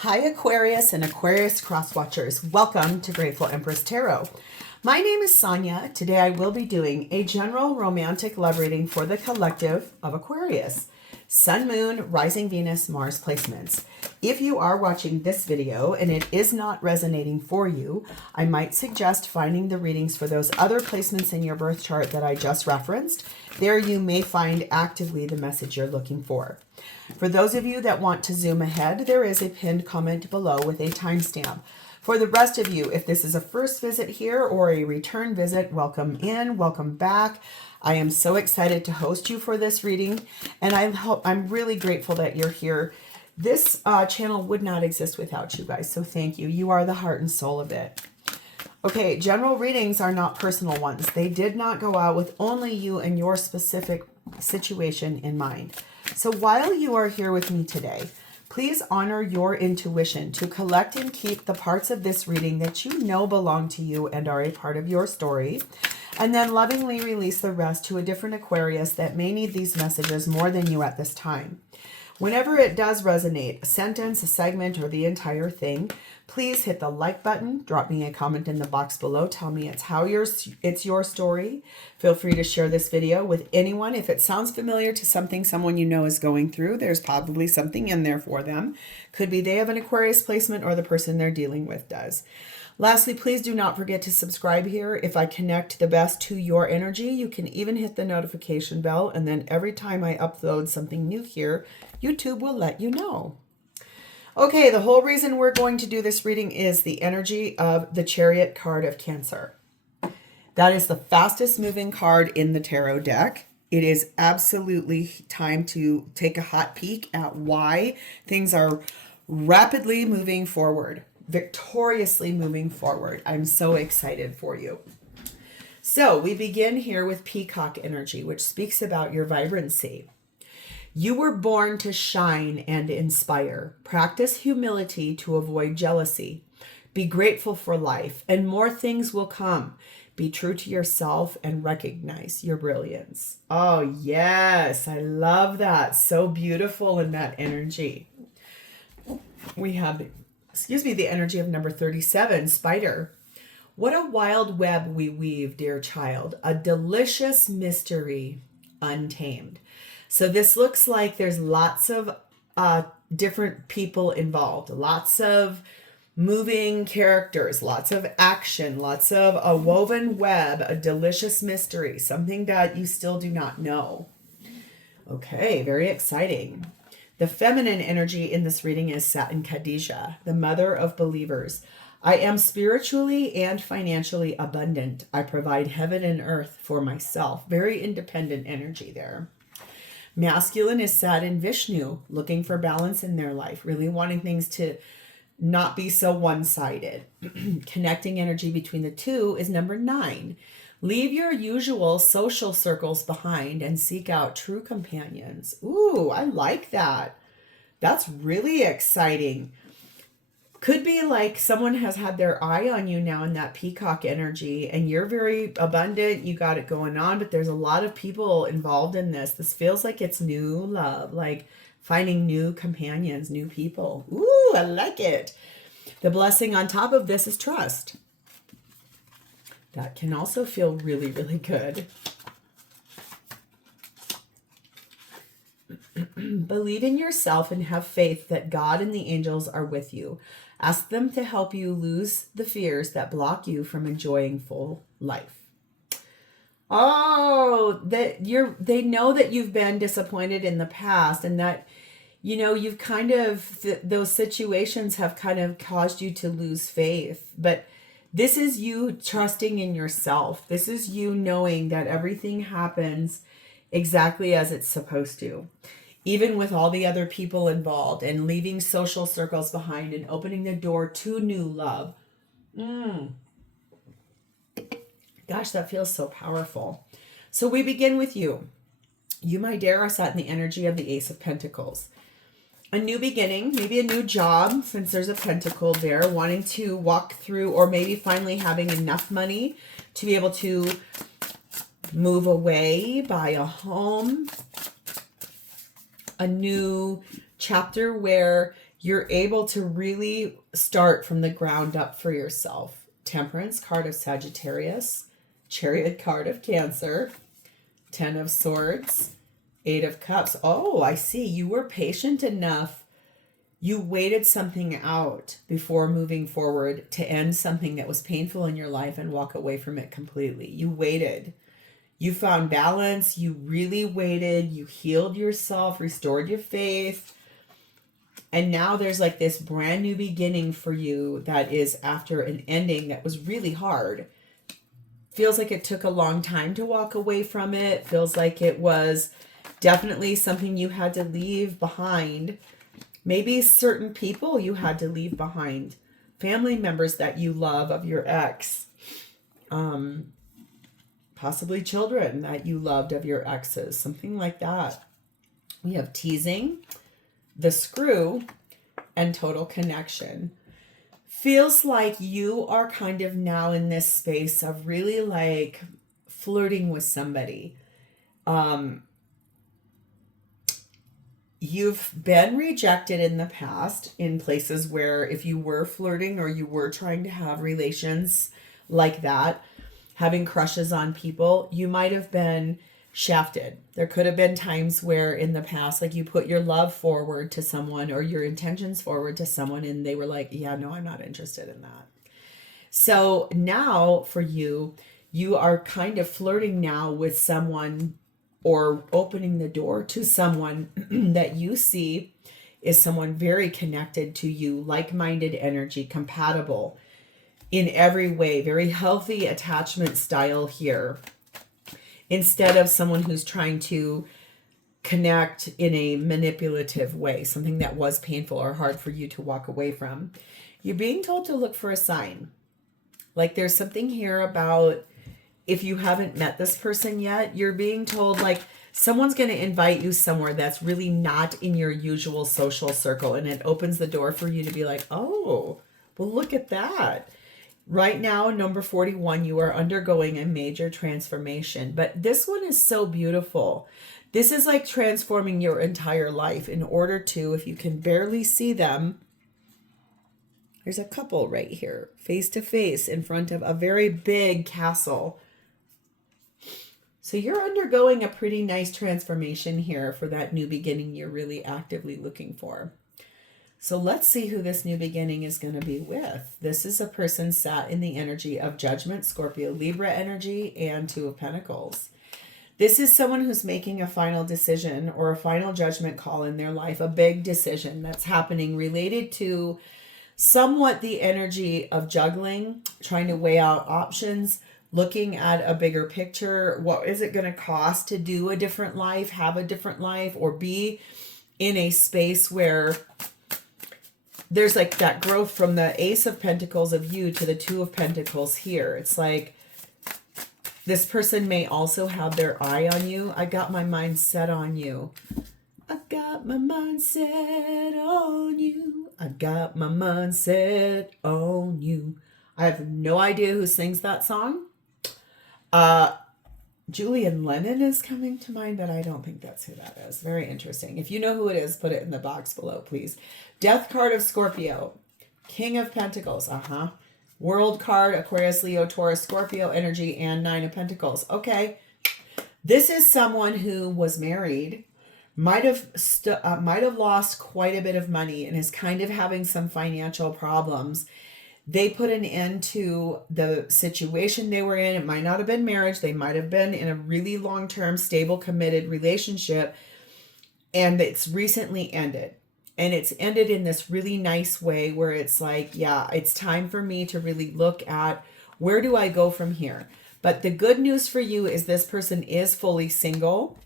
Hi Aquarius and Aquarius cross-watchers. Welcome to Grateful Empress Tarot. My name is Sonia. Today I will be doing a general romantic love reading for the collective of Aquarius. Sun, Moon, Rising Venus, Mars placements. If you are watching this video and it is not resonating for you, I might suggest finding the readings for those other placements in your birth chart that I just referenced. There you may find actively the message you're looking for. For those of you that want to zoom ahead, there is a pinned comment below with a timestamp. For the rest of you, if this is a first visit here or a return visit, welcome in, welcome back. I am so excited to host you for this reading, and I'm really grateful that you're here. This channel would not exist without you guys, so thank you. You are the heart and soul of it. Okay, general readings are not personal ones. They did not go out with only you and your specific situation in mind. So while you are here with me today, please honor your intuition to collect and keep the parts of this reading that you know belong to you and are a part of your story, and then lovingly release the rest to a different Aquarius that may need these messages more than you at this time. Whenever it does resonate, a sentence, a segment, or the entire thing, please hit the like button, drop me a comment in the box below, tell me it's your story. Feel free to share this video with anyone. If it sounds familiar to something someone you know is going through, there's probably something in there for them. Could be they have an Aquarius placement or the person they're dealing with does. Lastly, please do not forget to subscribe here. If I connect the best to your energy, you can even hit the notification bell, and then every time I upload something new here, YouTube will let you know. Okay, the whole reason we're going to do this reading is the energy of the Chariot card of Cancer. That is the fastest moving card in the tarot deck. It is absolutely time to take a hot peek at why things are rapidly moving forward, victoriously moving forward. I'm so excited for you. So we begin here with Peacock energy, which speaks about your vibrancy. You were born to shine and inspire. Practice humility to avoid jealousy. Be grateful for life, and more things will come. Be true to yourself and recognize your brilliance. Oh, yes. I love that. So beautiful in that energy. We have, the energy of number 37, Spider. What a wild web we weave, dear child. A delicious mystery untamed. So this looks like there's lots of different people involved, lots of moving characters, lots of action, lots of a woven web, a delicious mystery, something that you still do not know. Okay, very exciting. The feminine energy in this reading is Satin Khadijah, the mother of believers. I am spiritually and financially abundant. I provide heaven and earth for myself. Very independent energy there. Masculine is Saturn Vishnu, looking for balance in their life, really wanting things to not be so one-sided. Connecting energy between the two is number 9. Leave your usual social circles behind and seek out true companions. Ooh, I like that. That's really exciting. Could be like someone has had their eye on you now in that peacock energy, and you're very abundant. You got it going on, but there's a lot of people involved in this. This feels like it's new love, like finding new companions, new people. Ooh, I like it. The blessing on top of this is trust. That can also feel really, really good. Believe in yourself and have faith that God and the angels are with you. Ask them to help you lose the fears that block you from enjoying full life. Oh, they know that you've been disappointed in the past, and that, you've kind of, those situations have kind of caused you to lose faith. But this is you trusting in yourself. This is you knowing that everything happens exactly as it's supposed to, even with all the other people involved, and leaving social circles behind and opening the door to new love. Gosh, that feels so powerful. So we begin with you. You, my dear, are sat in the energy of the Ace of Pentacles. A new beginning, maybe a new job, since there's a pentacle there, wanting to walk through, or maybe finally having enough money to be able to move away, buy a home, a new chapter where you're able to really start from the ground up for yourself. Temperance card of Sagittarius, Chariot card of Cancer, 10 of Swords, 8 of Cups. Oh, I see. You were patient enough. You waited something out before moving forward to end something that was painful in your life and walk away from it completely. You waited. You found balance. You really waited. You healed yourself, restored your faith. And now there's like this brand new beginning for you that is after an ending that was really hard. Feels like it took a long time to walk away from it. Feels like it was definitely something you had to leave behind. Maybe certain people you had to leave behind. Family members that you love of your ex. Possibly children that you loved of your exes. Something like that. We have teasing, the screw, and total connection. Feels like you are kind of now in this space of really like flirting with somebody. You've been rejected in the past in places where if you were flirting or you were trying to have relations like that, having crushes on people, you might have been shafted. There could have been times where in the past, like you put your love forward to someone or your intentions forward to someone and they were like, yeah, no, I'm not interested in that. So now for you, you are kind of flirting now with someone or opening the door to someone that you see is someone very connected to you, like-minded energy, compatible in every way, very healthy attachment style here. Instead of someone who's trying to connect in a manipulative way, something that was painful or hard for you to walk away from. You're being told to look for a sign. Like there's something here about if you haven't met this person yet, you're being told like someone's going to invite you somewhere that's really not in your usual social circle. And it opens the door for you to be like, oh, well, look at that. Right now, number 41, you are undergoing a major transformation. But this one is so beautiful. This is like transforming your entire life in order to, if you can barely see them, there's a couple right here, face to face in front of a very big castle. So you're undergoing a pretty nice transformation here for that new beginning you're really actively looking for. So let's see who this new beginning is going to be with. This is a person sat in the energy of Judgment, Scorpio, Libra energy, and Two of Pentacles. This is someone who's making a final decision or a final judgment call in their life, a big decision that's happening related to somewhat the energy of juggling, trying to weigh out options, looking at a bigger picture. What is it going to cost to do a different life, have a different life, or be in a space where there's like that growth from the Ace of Pentacles of you to the Two of Pentacles here. It's like this person may also have their eye on you. I got my mind set on you. I got my mind set on you. I got my mind set on you. I have no idea who sings that song. Julian Lennon is coming to mind, but I don't think that's who that is. Very interesting. If you know who it is, put it in the box below, please. Death card of Scorpio. King of Pentacles. World card, Aquarius, Leo, Taurus, Scorpio energy, and Nine of Pentacles. Okay. This is someone who was married, might have lost quite a bit of money and is kind of having some financial problems. They put an end to the situation they were in. It might not have been marriage. They might have been in a really long-term, stable, committed relationship. And it's recently ended. And it's ended in this really nice way where it's like, yeah, it's time for me to really look at where do I go from here? But the good news for you is this person is fully single.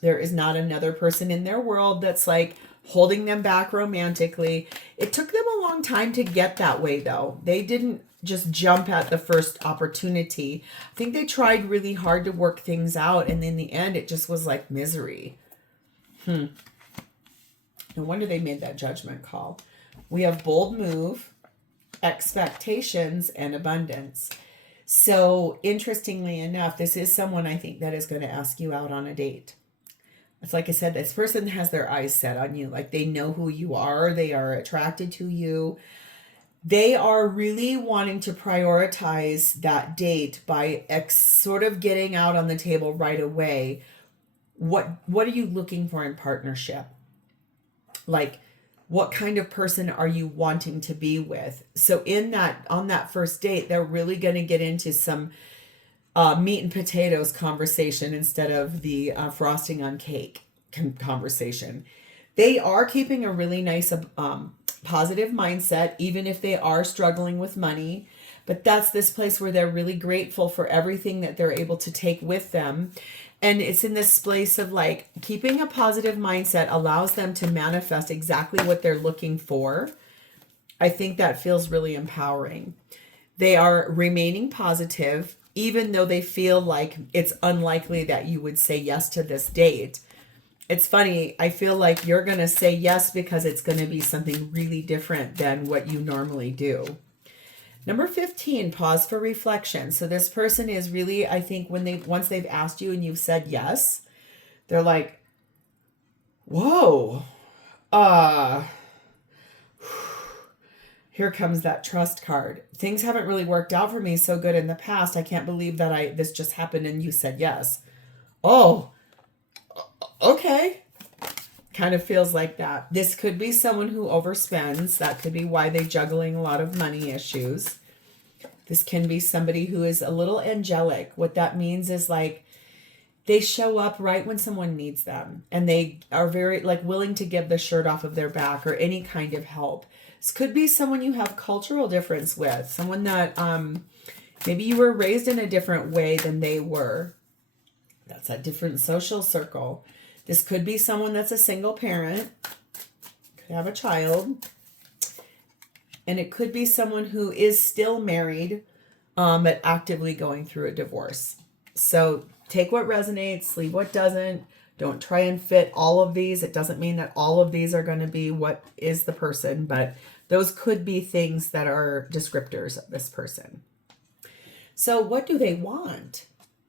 There is not another person in their world that's like holding them back romantically. It took them a long time to get that way, though. They didn't just jump at the first opportunity. I think they tried really hard to work things out, and in the end, it just was like misery. No wonder they made that judgment call. We have bold move, expectations, and abundance. So, interestingly enough, this is someone I think that is going to ask you out on a date. It's like I said, this person has their eyes set on you. Like they know who you are. They are attracted to you. They are really wanting to prioritize that date by sort of getting out on the table right away. What are you looking for in partnership? Like, what kind of person are you wanting to be with? So on that first date, they're really going to get into some meat and potatoes conversation instead of the frosting on cake conversation. They are keeping a really nice positive mindset, even if they are struggling with money. But that's this place where they're really grateful for everything that they're able to take with them. And it's in this place of like keeping a positive mindset allows them to manifest exactly what they're looking for. I think that feels really empowering. They are remaining positive, even though they feel like it's unlikely that you would say yes to this date. It's funny, I feel like you're going to say yes because it's going to be something really different than what you normally do. Number 15, pause for reflection. So this person is really, I think once they've asked you and you've said yes, they're like, whoa, here comes that trust card. Things haven't really worked out for me so good in the past. I can't believe that this just happened and you said yes. Oh, okay. Kind of feels like that. This could be someone who overspends. That could be why they're juggling a lot of money issues. This can be somebody who is a little angelic. What that means is like they show up right when someone needs them. And they are very like willing to give the shirt off of their back or any kind of help. This could be someone you have cultural difference with. Someone that maybe you were raised in a different way than they were. That's a different social circle. This could be someone that's a single parent, could have a child, and it could be someone who is still married, but actively going through a divorce. So take what resonates, leave what doesn't. Don't try and fit all of these. It doesn't mean that all of these are going to be what is the person, but those could be things that are descriptors of this person. So what do they want?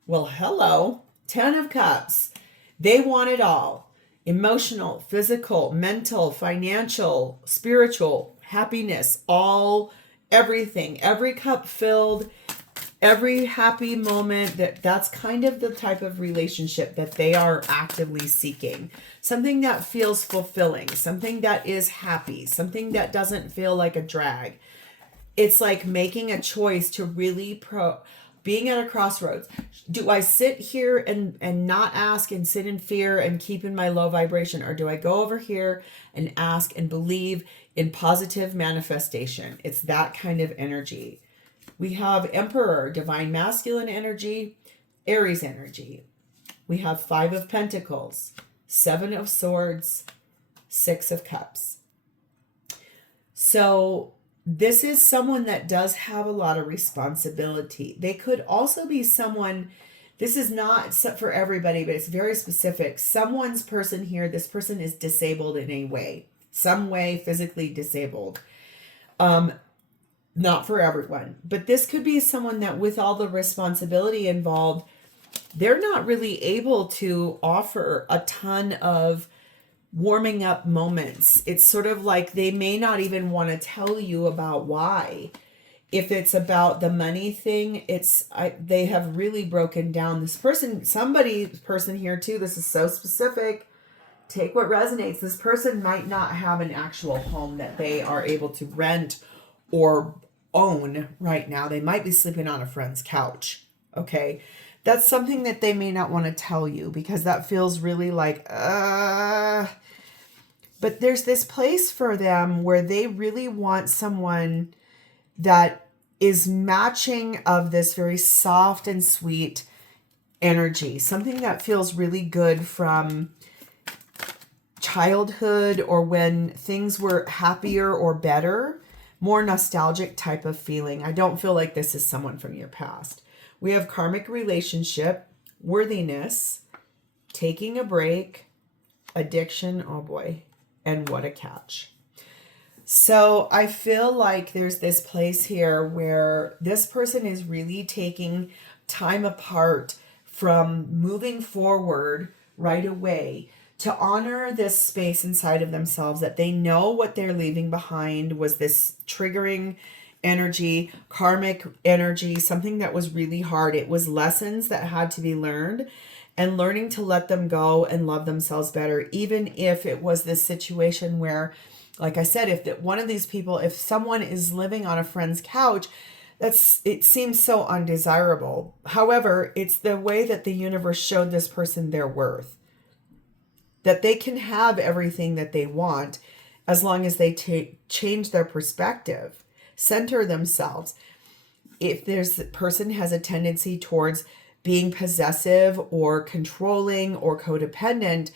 Well, hello, 10 of Cups. They want it all. Emotional, physical, mental, financial, spiritual, happiness, all, everything. Every cup filled, every happy moment. That's kind of the type of relationship that they are actively seeking. Something that feels fulfilling, something that is happy, something that doesn't feel like a drag. It's like making a choice to really being at a crossroads. Do I sit here and not ask and sit in fear and keep in my low vibration? Or do I go over here and ask and believe in positive manifestation? It's that kind of energy. We have Emperor, divine masculine energy, Aries energy. We have 5 of Pentacles, 7 of Swords, 6 of Cups. So this is someone that does have a lot of responsibility. They could also be someone, this is not for everybody, but it's very specific. Someone's person here, this person is disabled in a way, some way physically disabled. Not for everyone, but this could be someone that with all the responsibility involved, they're not really able to offer a ton of warming up moments. It's sort of like they may not even want to tell you about why. If it's about the money thing, they have really broken down. This person, somebody's person here too, this is so specific. Take what resonates. This person might not have an actual home that they are able to rent or own right now. They might be sleeping on a friend's couch. Okay. That's something that they may not want to tell you because that feels really like, but there's this place for them where they really want someone that is matching of this very soft and sweet energy. Something that feels really good from childhood or when things were happier or better, more nostalgic type of feeling. I don't feel like this is someone from your past. We have karmic relationship, worthiness, taking a break, addiction, oh boy, and what a catch. So I feel like there's this place here where this person is really taking time apart from moving forward right away to honor this space inside of themselves, that they know what they're leaving behind was this triggering energy, karmic energy, something that was really hard. It was lessons that had to be learned, and learning to let them go and love themselves better, even if it was this situation where, like I said, one of these people, if someone is living on a friend's couch, it seems so undesirable. However, it's the way that the universe showed this person their worth, that they can have everything that they want as long as they change their perspective, center themselves. If the person has a tendency towards being possessive or controlling or codependent,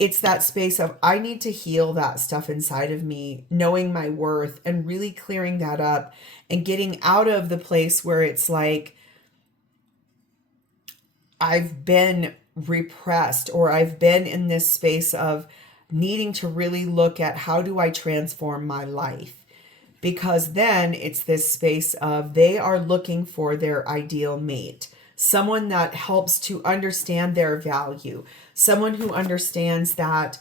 it's that space of, I need to heal that stuff inside of me, knowing my worth and really clearing that up and getting out of the place where it's like, I've been repressed, or I've been in this space of needing to really look at how do I transform my life. Because then it's this space of they are looking for their ideal mate, someone that helps to understand their value, someone who understands that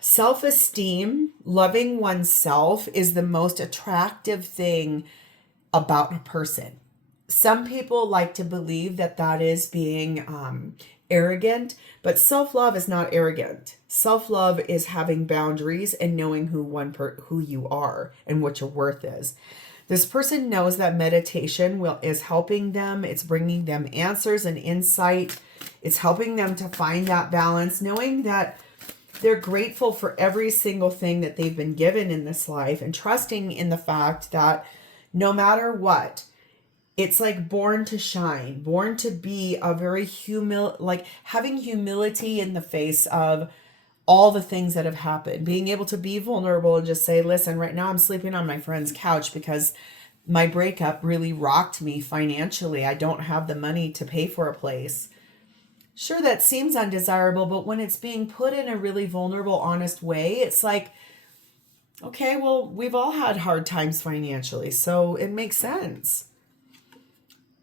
self-esteem, loving oneself, is the most attractive thing about a person. Some people like to believe that that is being arrogant, but self-love is not arrogant. Self-love is having boundaries and knowing who you are and what your worth is. This person knows that meditation is helping them. It's bringing them answers and insight. It's helping them to find that balance, knowing that they're grateful for every single thing that they've been given in this life, and trusting in the fact that no matter what, it's like born to shine, born to be a very like having humility in the face of all the things that have happened, being able to be vulnerable and just say, listen, right now I'm sleeping on my friend's couch because my breakup really rocked me financially. I don't have the money to pay for a place. Sure, that seems undesirable, but when it's being put in a really vulnerable, honest way, it's like, okay, well, we've all had hard times financially, so it makes sense.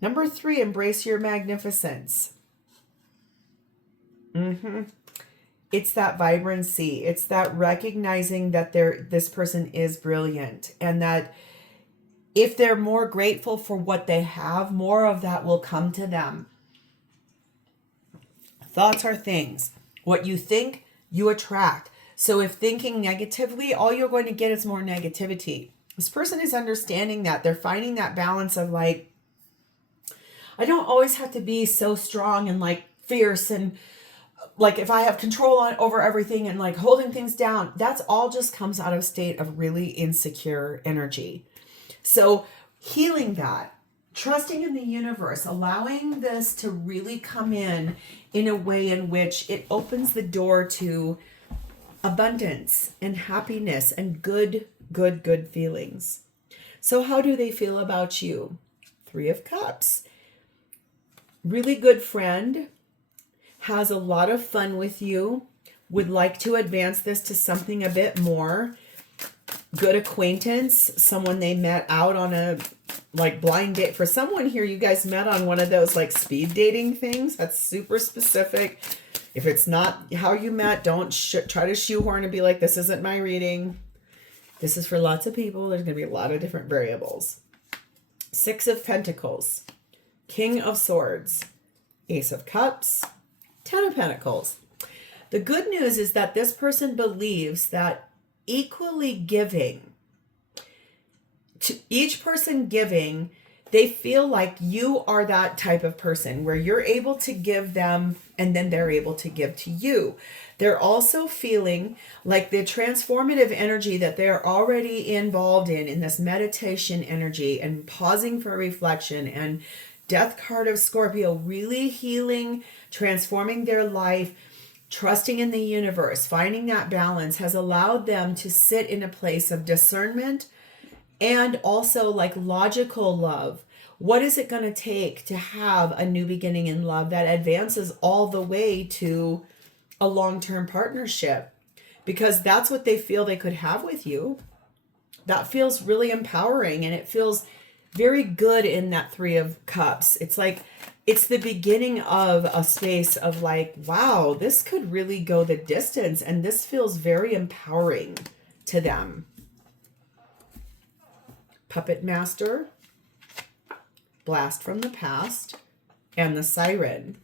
Number 3, embrace your magnificence. It's that vibrancy. It's that recognizing that this person is brilliant, and that if they're more grateful for what they have, more of that will come to them. Thoughts are things. What you think, you attract. So if thinking negatively, all you're going to get is more negativity. This person is understanding that. They're finding that balance of like, I don't always have to be so strong and like fierce, and like if I have control over everything and like holding things down, that's all just comes out of a state of really insecure energy. So healing that, trusting in the universe, allowing this to really come in a way in which it opens the door to abundance and happiness and good feelings. So how do they feel about you? 3 of Cups. Really good friend, has a lot of fun with you, would like to advance this to something a bit more. Good acquaintance, someone they met out on a like blind date. For someone here, you guys met on one of those like speed dating things. That's super specific. If it's not how you met, don't try to shoehorn and be like, this isn't my reading. This is for lots of people. There's going to be a lot of different variables. 6 of Pentacles. King of Swords, Ace of Cups, 10 of Pentacles. The good news is that this person believes that equally giving, to each person giving, they feel like you are that type of person where you're able to give them and then they're able to give to you. They're also feeling like the transformative energy that they're already involved in this meditation energy and pausing for reflection and Death card of Scorpio, really healing, transforming their life, trusting in the universe, finding that balance has allowed them to sit in a place of discernment and also like logical love. What is it going to take to have a new beginning in love that advances all the way to a long-term partnership? Because that's what they feel they could have with you. That feels really empowering, and it feels very good in that 3 of Cups. It's like it's the beginning of a space of like, wow, this could really go the distance. And this feels very empowering to them. Puppet Master, Blast from the Past, and the Siren.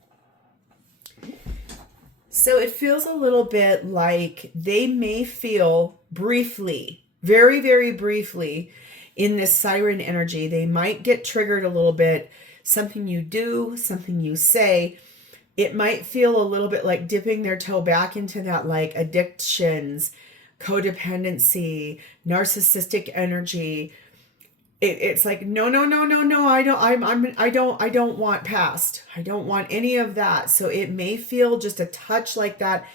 So it feels a little bit like they may feel briefly, very, very briefly in this siren energy. They might get triggered a little bit. Something you do, something you say. It might feel a little bit like dipping their toe back into that like addictions, codependency, narcissistic energy. It's like, no, I don't want past. I don't want any of that. So it may feel just a touch like that.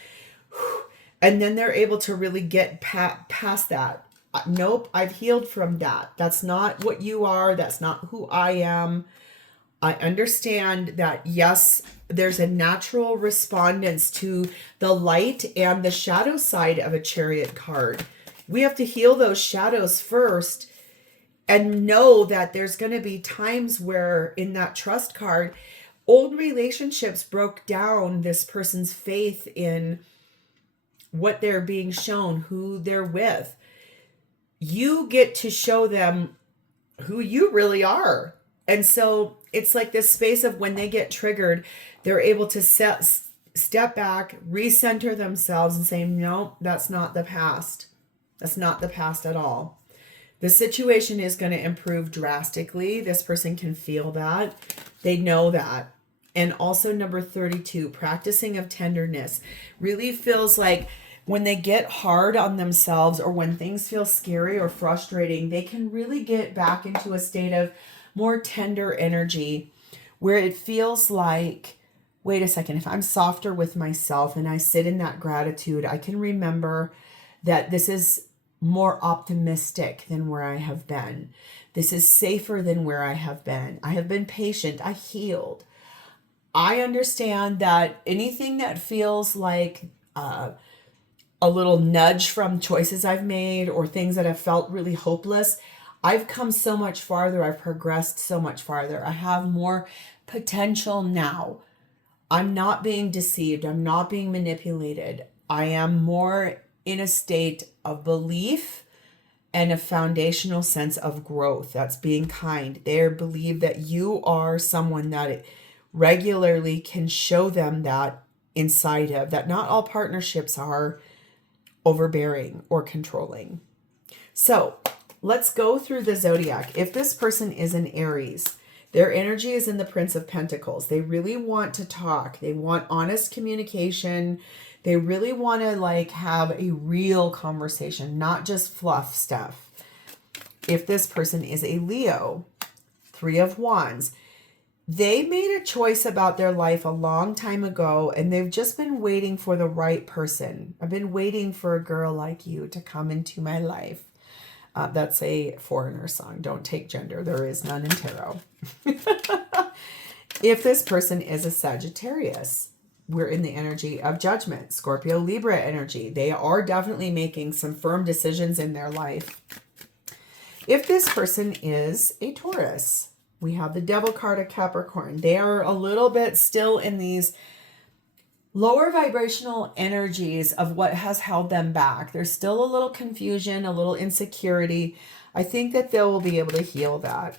And then they're able to really get past that. Nope, I've healed from that. That's not what you are. That's not who I am. I understand that, yes, there's a natural respondence to the light and the shadow side of a Chariot card. We have to heal those shadows first. And know that there's going to be times where in that trust card, old relationships broke down this person's faith in what they're being shown, who they're with. You get to show them who you really are. And so it's like this space of when they get triggered, they're able to step back, recenter themselves and say, no, that's not the past. That's not the past at all. The situation is going to improve drastically. This person can feel that. They know that. And also number 32, practicing of tenderness, really feels like when they get hard on themselves or when things feel scary or frustrating, they can really get back into a state of more tender energy where it feels like, wait a second, if I'm softer with myself and I sit in that gratitude, I can remember that this is more optimistic than where I have been. This is safer than where I have been. I have been patient. I healed. I understand that anything that feels like a little nudge from choices I've made or things that have felt really hopeless, I've come so much farther. I've progressed so much farther. I have more potential now. I'm not being deceived. I'm not being manipulated. I am more in a state of belief and a foundational sense of growth. That's being kind. They believe that you are someone that regularly can show them that inside of, that not all partnerships are overbearing or controlling. So let's go through the zodiac. If this person is an Aries, their energy is in the Prince of Pentacles. They really want to talk. They want honest communication. They really want to like have a real conversation, not just fluff stuff. If this person is a Leo, 3 of Wands, they made a choice about their life a long time ago and they've just been waiting for the right person. I've been waiting for a girl like you to come into my life. That's a foreigner song. Don't take gender. There is none in tarot. If this person is a Sagittarius, we're in the energy of judgment, Scorpio, Libra energy. They are definitely making some firm decisions in their life. If this person is a Taurus, we have the Devil card of Capricorn. They are a little bit still in these lower vibrational energies of what has held them back. There's still a little confusion, a little insecurity. I think that they will be able to heal that.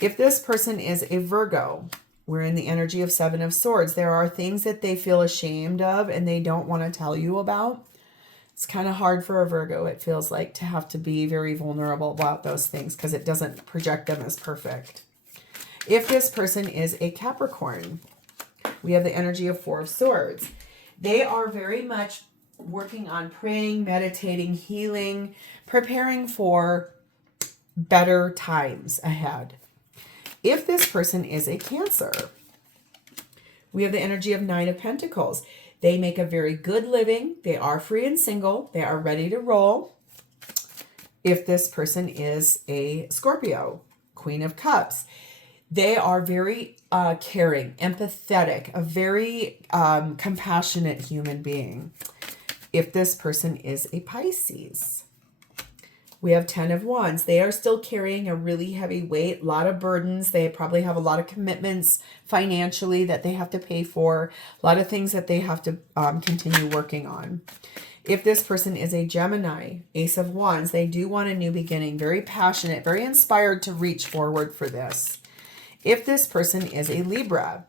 If this person is a Virgo, we're in the energy of 7 of Swords. There are things that they feel ashamed of and they don't want to tell you about. It's kind of hard for a Virgo, it feels like, to have to be very vulnerable about those things because it doesn't project them as perfect. If this person is a Capricorn, we have the energy of 4 of Swords. They are very much working on praying, meditating, healing, preparing for better times ahead. If this person is a Cancer, we have the energy of 9 of Pentacles. They make a very good living. They are free and single. They are ready to roll. If this person is a Scorpio, Queen of Cups, they are very caring, empathetic, a very compassionate human being. If this person is a Pisces, We have 10 of Wands. They are still carrying a really heavy weight, a lot of burdens. They probably have a lot of commitments financially that they have to pay for, a lot of things that they have to continue working on. If this person is a Gemini, Ace of Wands, they do want a new beginning, very passionate, very inspired to reach forward for this. If this person is a Libra,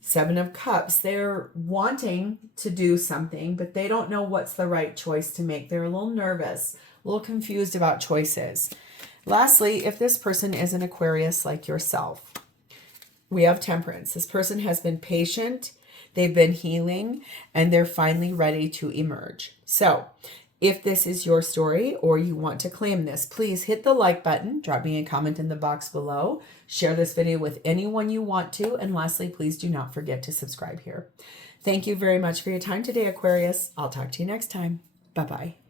Seven of Cups, they're wanting to do something, but they don't know what's the right choice to make. They're a little nervous, a little confused about choices. Lastly, if this person is an Aquarius like yourself, we have Temperance. This person has been patient, they've been healing, and they're finally ready to emerge. So if this is your story or you want to claim this, please hit the like button, drop me a comment in the box below, share this video with anyone you want to, and lastly, please do not forget to subscribe here. Thank you very much for your time today, Aquarius. I'll talk to you next time. Bye-bye.